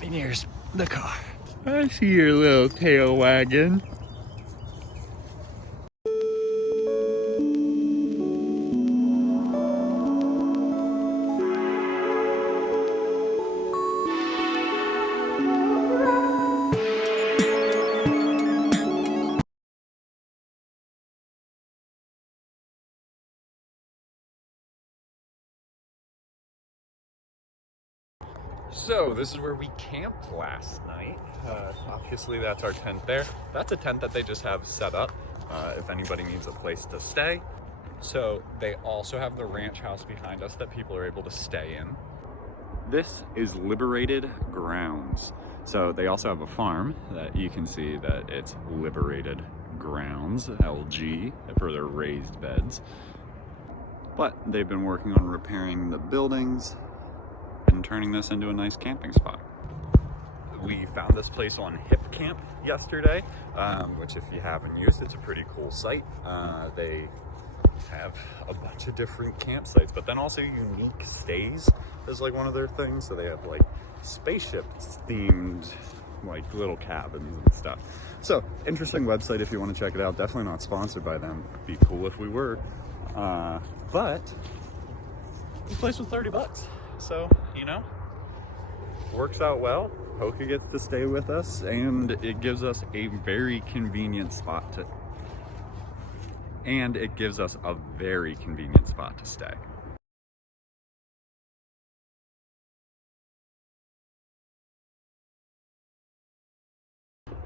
And here's the car. I see your little tail wagging. So this is where we camped last night. Obviously that's our tent there. That's a tent that they just have set up if anybody needs a place to stay. So they also have the ranch house behind us that people are able to stay in. This is Liberated Grounds. So they also have a farm that you can see that it's Liberated Grounds, LG, for their raised beds. But they've been working on repairing the buildings and turning this into a nice camping spot. We found this place on Hip Camp yesterday, which if you haven't used, it's a pretty cool site. They have a bunch of different campsites, but then also unique stays is like one of their things. So they have like spaceship themed like little cabins and stuff. So interesting website if you want to check it out. Definitely not sponsored by them. It'd be cool if we were, but the place was 30 bucks. So, you know, works out well. Hoka gets to stay with us, and it gives us a very convenient spot to stay.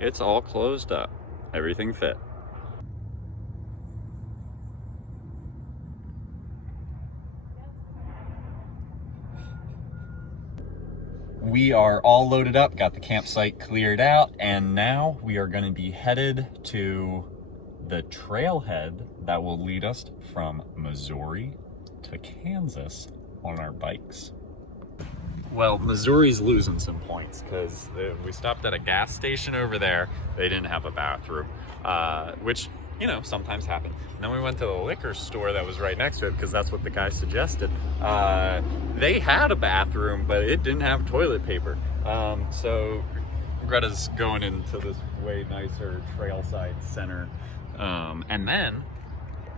It's all closed up. Everything fit. We are all loaded up, got the campsite cleared out, and now we are going to be headed to the trailhead that will lead us from Missouri to Kansas on our bikes. Well, Missouri's losing some points because we stopped at a gas station over there. They didn't have a bathroom, which, you know, sometimes happen. And then we went to the liquor store that was right next to it because that's what the guy suggested. They had a bathroom, but it didn't have toilet paper. So Greta's going into this way nicer trailside center. And then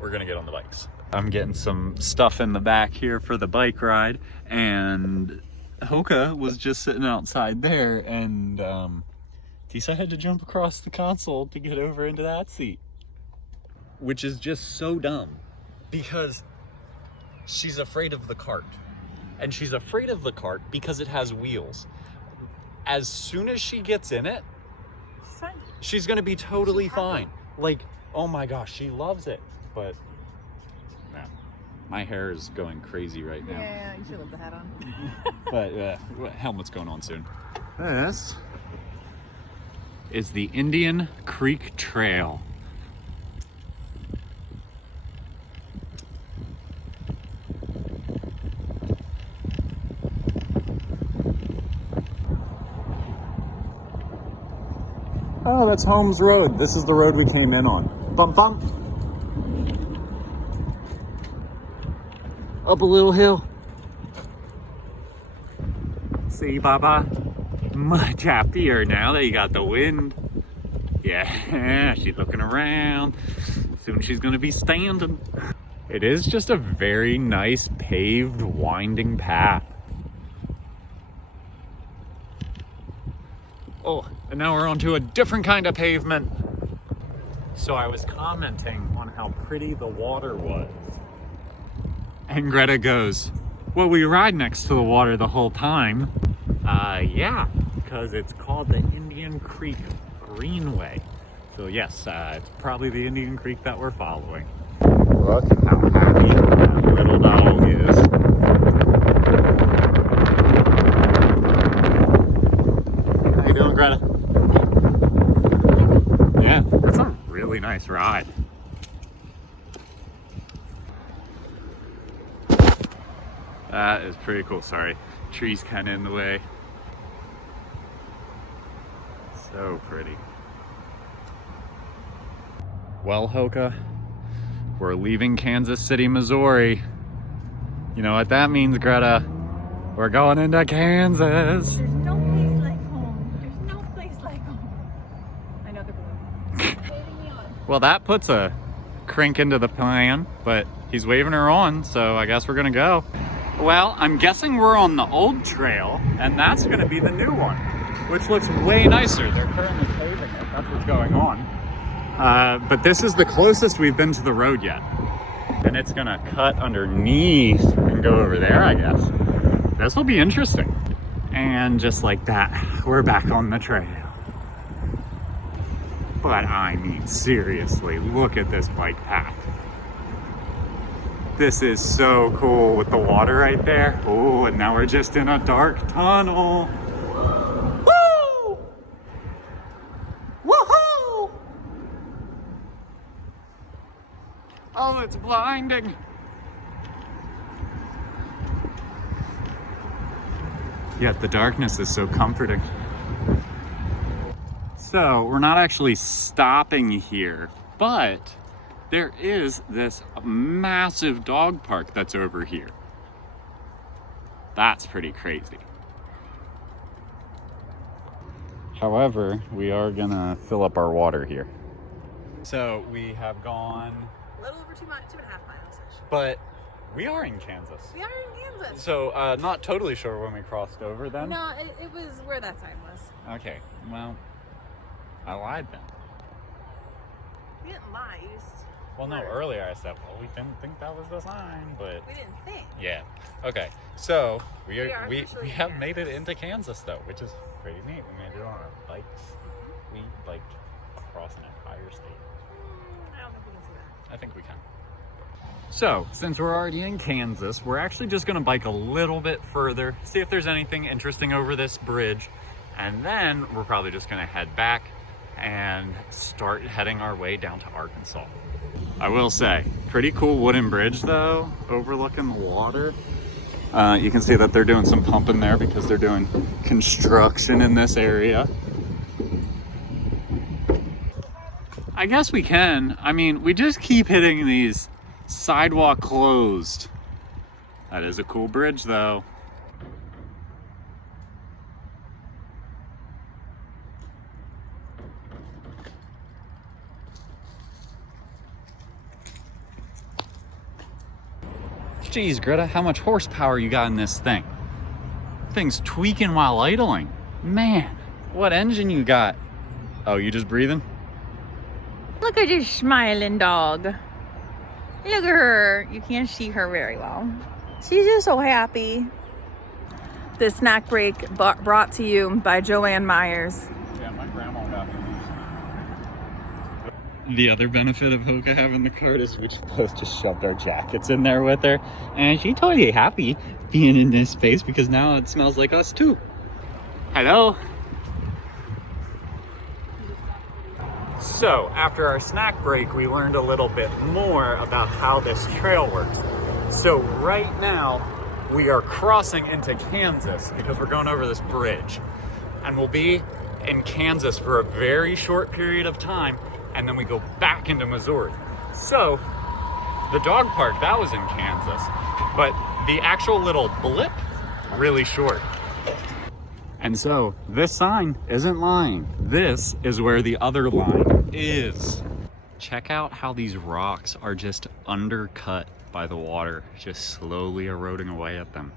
we're gonna get on the bikes. I'm getting some stuff in the back here for the bike ride, and Hoka was just sitting outside there, and decided to jump across the console to get over into that seat. Which is just so dumb, because she's afraid of the cart. And she's afraid of the cart because it has wheels. As soon as she gets in it, she's gonna be totally fine. Like, oh my gosh, she loves it. But, no. My hair is going crazy right now. Yeah, you should leave the hat on. But, helmet's going on soon. This is the Indian Creek Trail. Oh, that's Holmes Road. This is the road we came in on. Bump, bump. Up a little hill. See, Baba? Much happier now that you got the wind. Yeah, she's looking around. Soon she's gonna be standing. It is just a very nice paved, winding path. Oh, and now we're onto a different kind of pavement. So I was commenting on how pretty the water was. And Greta goes, well, we ride next to the water the whole time. Yeah, because it's called the Indian Creek Greenway. So yes, it's probably the Indian Creek that we're following. Look how happy that little dog is. How you doing, Greta? Yeah, that's a really nice ride. That is pretty cool. Sorry, trees kind of in the way. So pretty. Well, Hoka, we're leaving Kansas City, Missouri. You know what that means, Greta? We're going into Kansas. There's no place like home. There's no place like home. I know they're going. Waving me on. Well, that puts a crink into the plan, but he's waving her on, so I guess we're gonna go. Well, I'm guessing we're on the old trail, and that's gonna be the new one, which looks way nicer. They're currently paving it, that's what's going on. But this is the closest we've been to the road yet. And it's gonna cut underneath and go over there, I guess. This will be interesting. And just like that, we're back on the trail. But I mean, seriously, look at this bike path. This is so cool with the water right there. Oh, and now we're just in a dark tunnel. Woo! Woohoo! Oh, it's blinding. Yet the darkness is so comforting. So we're not actually stopping here, but there is this massive dog park that's over here. That's pretty crazy. However, we are gonna fill up our water here. So we have gone A little over 2.5 miles. but we are in Kansas. We are in Kansas. So not totally sure when we crossed over then. No, it was where that sign was. Okay, well, I lied then. We didn't lie. You just Well, no, earlier I said, well, we didn't think that was the sign, but we didn't think. yeah. Okay, so we officially have in made it Kansas. into Kansas though, which is pretty neat. We made it on our bikes. We biked across an entire state. I don't think we can see that. I think we can. So, since we're already in Kansas, we're actually just gonna bike a little bit further, see if there's anything interesting over this bridge, and then we're probably just gonna head back and start heading our way down to Arkansas. I will say, pretty cool wooden bridge though, overlooking the water. You can see that they're doing some pumping there because they're doing construction in this area. I guess we can. I mean, we just keep hitting these sidewalk closed. That is a cool bridge though. Geez, Greta, how much horsepower you got in this thing? Thing's tweaking while idling. Man, what engine you got? Oh, you just breathing? Look at this smiling dog. Look at her. You can't see her very well. She's just so happy. This snack break brought to you by Joanne Myers. Yeah, my grandma got me these. The other benefit of Hoka having the cart is we both just shoved our jackets in there with her. And she's totally happy being in this space because now it smells like us too. Hello. So, after our snack break, we learned a little bit more about how this trail works. So right now, we are crossing into Kansas because we're going over this bridge. And we'll be in Kansas for a very short period of time, and then we go back into Missouri. So, the dog park, that was in Kansas, but the actual little blip, really short. And so, this sign isn't lying. This is where the other line is. Check out how these rocks are just undercut by the water, just slowly eroding away at them.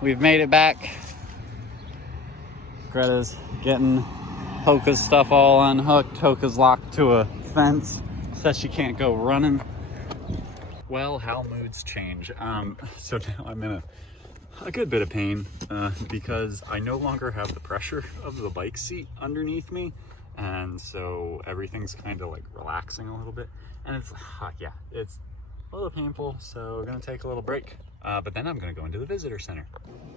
We've made it back. Greta's getting Hoka's stuff all unhooked. Hoka's locked to a fence. Says she can't go running. Well, how moods change. So now I'm in a good bit of pain because I no longer have the pressure of the bike seat underneath me. And so everything's kind of like relaxing a little bit. And it's, yeah, it's a little painful. So we're gonna take a little break. But then I'm gonna go into the visitor center.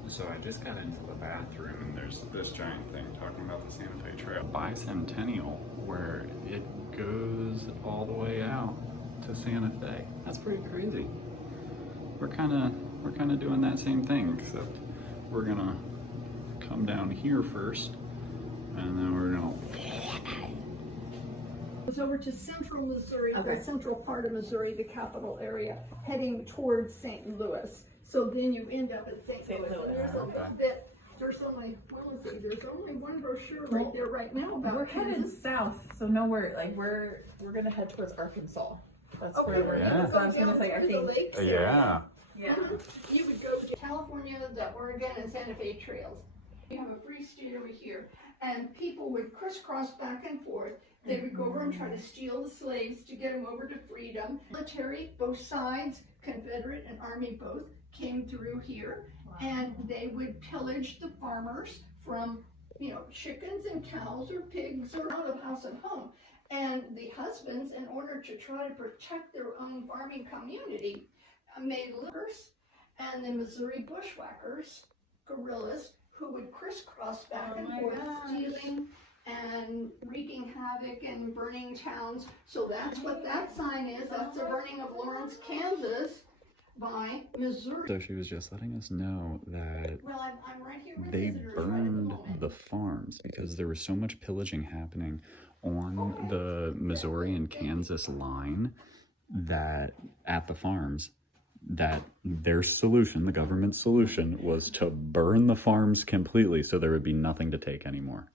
So I just got into the bathroom and there's this giant thing talking about the Santa Fe Trail. Bicentennial, where it goes all the way out to Santa Fe. That's pretty crazy. We're kind of doing that same thing, except we're gonna come down here first, and then we're gonna It's over to central Missouri, Okay. the central part of Missouri, the capital area, heading towards St. Louis. So then you end up at St. Louis. And there's a little bit, there's only one brochure right there right now about We're headed Kansas. south, so no, we're gonna head towards Arkansas. That's where we're Yeah. headed. So I was gonna say, I think. Yeah. Yeah. You would go to California, the Oregon, and Santa Fe trails. You have a free state over here, and people would crisscross back and forth. They would go over and try to steal the slaves to get them over to freedom. Military, both sides, Confederate and Army both, came through here, and they would pillage the farmers from, chickens and cows or pigs or out of house and home. And the husbands, in order to try to protect their own farming community, made liquors, and the Missouri bushwhackers, guerrillas, who would crisscross back and forth, stealing and wreaking havoc and burning towns. So that's what that sign is. That's the burning of Lawrence, Kansas by Missouri. So she was just letting us know that Well, I'm right here with they visitors right at the burned moment. the farms because there was so much pillaging happening on the Missouri and Kansas line that at the farms that their solution, the government's solution, was to burn the farms completely so there would be nothing to take anymore.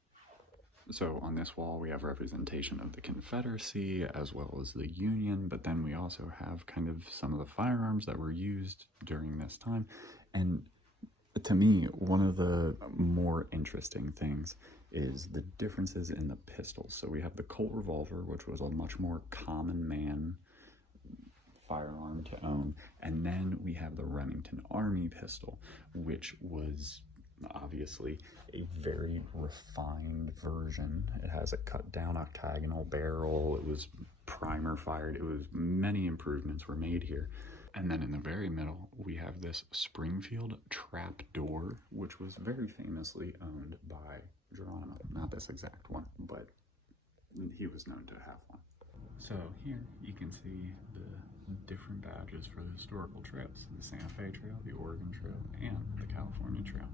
So on this wall we have representation of the Confederacy as well as the Union, but then we also have kind of some of the firearms that were used during this time. And to me, one of the more interesting things is the differences in the pistols. So we have the Colt revolver, which was a much more common man firearm to own, and then we have the Remington Army pistol, which was obviously a very refined version. It has a cut down octagonal barrel, it was primer fired, it was many improvements were made here. And then in the very middle we have this Springfield trap door, which was very famously owned by Geronimo. Not this exact one, but he was known to have one. So here you can see the different badges for the historical trails: the Santa Fe Trail, the Oregon Trail, and the California Trail.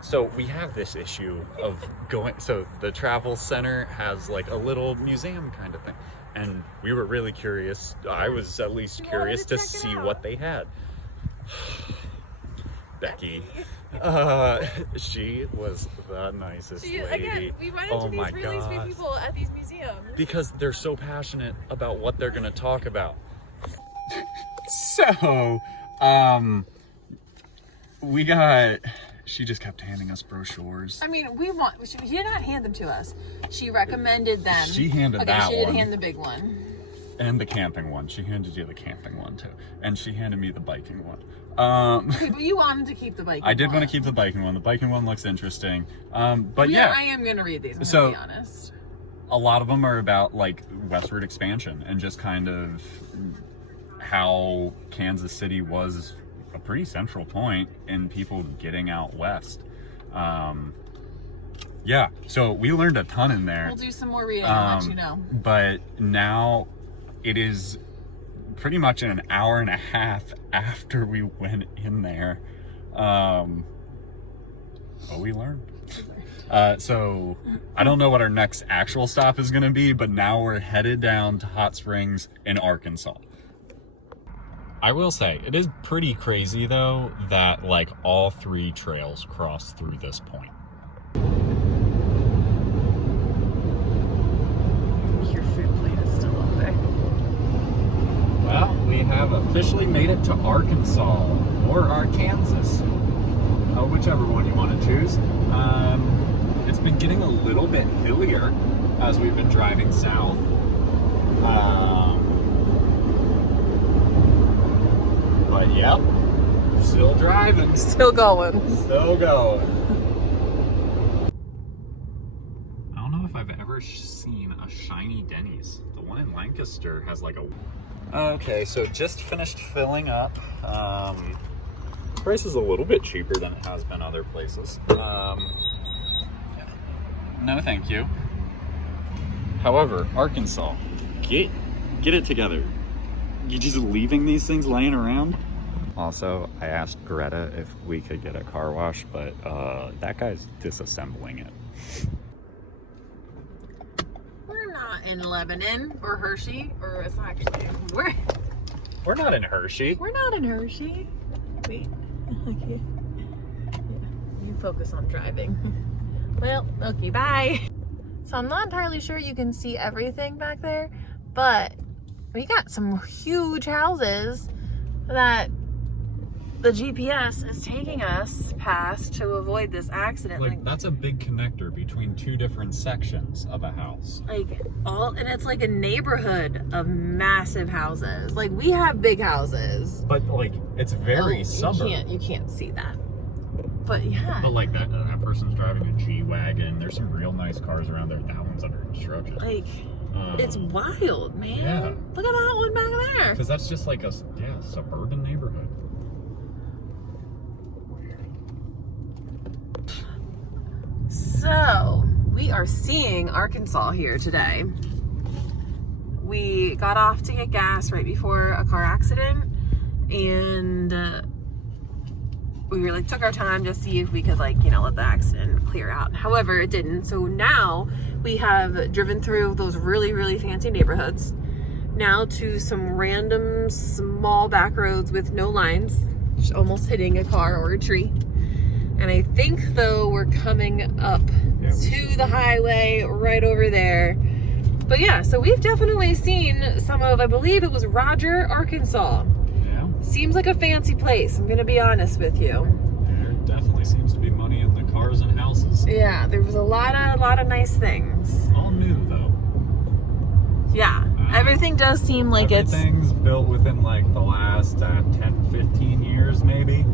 So we have this issue of going, so the travel center has like a little museum kind of thing, and we were really curious. I was at least curious to see what they had. Becky, she was the nicest lady. Again, we run into these really sweet people at these museums. Because they're so passionate about what they're gonna talk about. So, she just kept handing us brochures. I mean, she did not hand them to us. She recommended them. She handed that she did one. hand the big one. And the camping one. She handed you the camping one too. And she handed me the biking one. Okay, but you wanted to keep the biking one. I did want to keep the biking one. The biking one looks interesting. But yeah, I am gonna read these, I'm gonna be honest. A lot of them are about like westward expansion and just kind of how Kansas City was a pretty central point in people getting out west. Yeah, so we learned a ton in there. We'll do some more reading, I'll let you know. But now it is pretty much an hour and a half after we went in there. But we learned. So I don't know what our next actual stop is going to be, but now we're headed down to Hot Springs in Arkansas. I will say, it is pretty crazy though that like all three trails cross through this point. Your food plate is still up there. Well, we have officially made it to Arkansas, or Arkansas, whichever one you want to choose. It's been getting a little bit hillier as we've been driving south. But yep, still driving. Still going. Still going. I don't know if I've ever seen a shiny Denny's. The one in Lancaster has like a... Okay, so just finished filling up. Price is a little bit cheaper than it has been other places. No thank you. However, Arkansas, get it together. You just leaving these things laying around? Also, I asked Greta if we could get a car wash, but that guy's disassembling it. We're not not in Lebanon or Hershey, or it's not actually. We're not in Hershey. We're not in Hershey. Wait. Okay. Yeah. You focus on driving. Well, okay, bye. So I'm not entirely sure you can see everything back there, but we got some huge houses that the GPS is taking us past to avoid this accident. Like, that's a big connector between two different sections of a house. And it's like a neighborhood of massive houses. Like, we have big houses. But like, it's very suburban. You can't see that. But yeah. But like that person's driving a G-Wagon. There's some real nice cars around there. That one's under construction. Like, it's wild, man. Yeah. Look at that one back there. Because that's just like a suburban neighborhood. So, we are seeing Arkansas here today. We got off to get gas right before a car accident, and we really took our time to see if we could, like, let the accident clear out. However, it didn't. So now we have driven through those really, really fancy neighborhoods, now to some random small back roads with no lines, just almost hitting a car or a tree. And I think, though, we're coming up to the highway right over there. But yeah, so we've definitely seen some of, I believe it was Roger, Arkansas. Yeah. Seems like a fancy place, I'm gonna be honest with you. There definitely seems to be money in the cars and houses. Yeah, there was a lot of nice things. All new, though. Yeah, everything does seem like everything's built within like the last 10, 15 years maybe.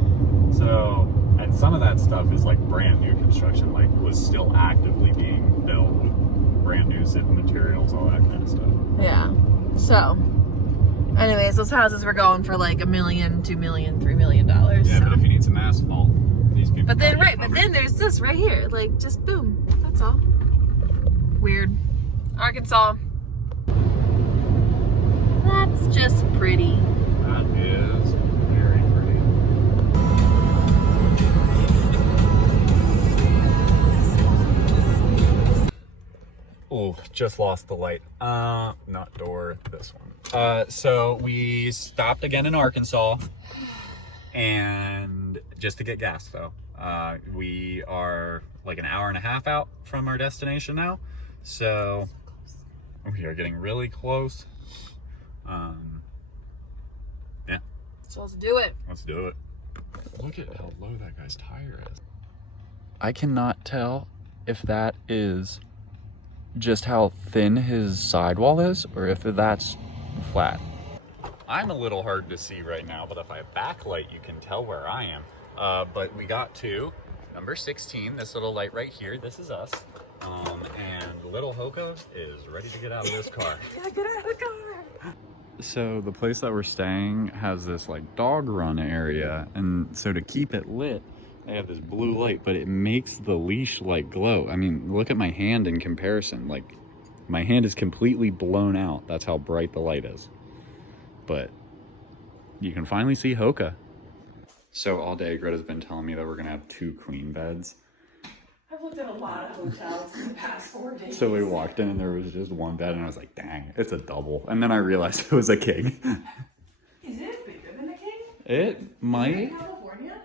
So, and some of that stuff is like brand new construction, like was still actively being built with brand new zip materials, all that kind of stuff. Yeah. So, anyways, those houses were going for like $1 million, $2 million, $3 million. Yeah, but if you need some asphalt, these people. But then there's this right here, like just boom. That's all. Weird. Arkansas. That's just pretty. That is very pretty. Oh, just lost the light. Not door, this one. So we stopped again in Arkansas, and just to get gas though. We are like an hour and a half out from our destination now. So we are getting really close. Yeah. So let's do it. Let's do it. Look at how low that guy's tire is. I cannot tell if that is just how thin his sidewall is or if that's flat. I'm a little hard to see right now, but if I backlight, you can tell where I am. But we got to number 16, this little light right here. This is us. And little Hoko is ready to get out of this car. Yeah, get out of the car. So the place that we're staying has this like dog run area, and so to keep it lit, they have this blue light, but it makes the leash like glow. I mean, look at my hand in comparison. Like, my hand is completely blown out. That's how bright the light is. But you can finally see Hoka. So all day Greta's been telling me that we're gonna have 2 queen beds. I've looked at a lot of hotels in the past 4 days. So we walked in and there was just one bed, and I was like, dang, it's a double. And then I realized it was a king. Is it bigger than a king? It might. In California?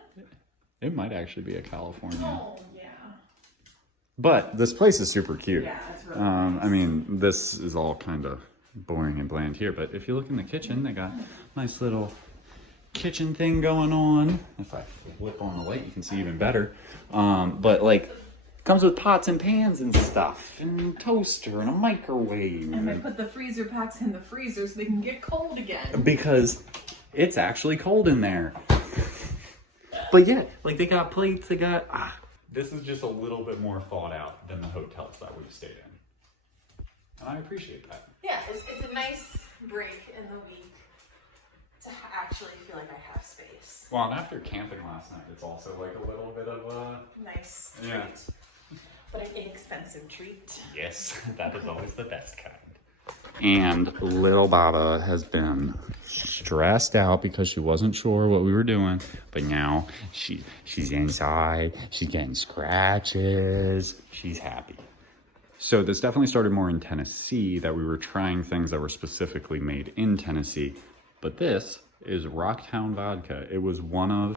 It might actually be a California. Oh, yeah. But this place is super cute. Yeah, it's really nice. I mean, this is all kind of boring and bland here, but if you look in the kitchen, they got a nice little kitchen thing going on. If I flip on the light, you can see even better. But like, comes with pots and pans and stuff, and toaster and a microwave. And they put the freezer packs in the freezer so they can get cold again. Because it's actually cold in there. But yeah, like they got plates, they got... This is just a little bit more thought out than the hotels that we've stayed in. And I appreciate that. Yeah, it's a nice break in the week to actually feel like I have space. Well, and after camping last night, it's also like a little bit of a... Nice treat. Yeah. But an inexpensive treat. Yes, that is always the best kind. And little Baba has been stressed out because she wasn't sure what we were doing, but now she's inside, she's getting scratches, she's happy. So this definitely started more in Tennessee, that we were trying things that were specifically made in Tennessee. But this is Rocktown vodka. It was one of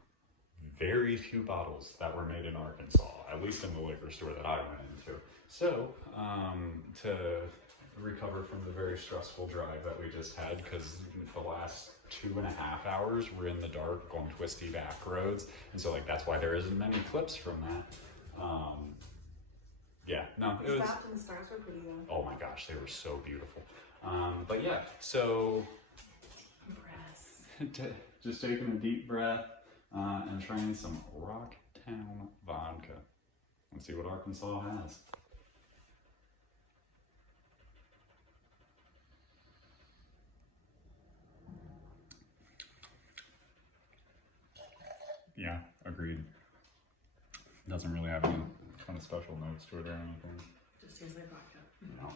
very few bottles that were made in Arkansas, at least in the liquor store that I went into. So, to recover from the very stressful drive that we just had, because the last 2.5 hours we're in the dark going twisty back roads, and so like that's why there isn't many clips from that. Yeah, no, it was. Stopped and the stars were pretty though. Oh my gosh, they were so beautiful. But yeah, so just taking a deep breath and trying some Rocktown vodka. Let's see what Arkansas has. Yeah, agreed. Doesn't really have any kind of special notes to it or anything. Just tastes like vodka. No.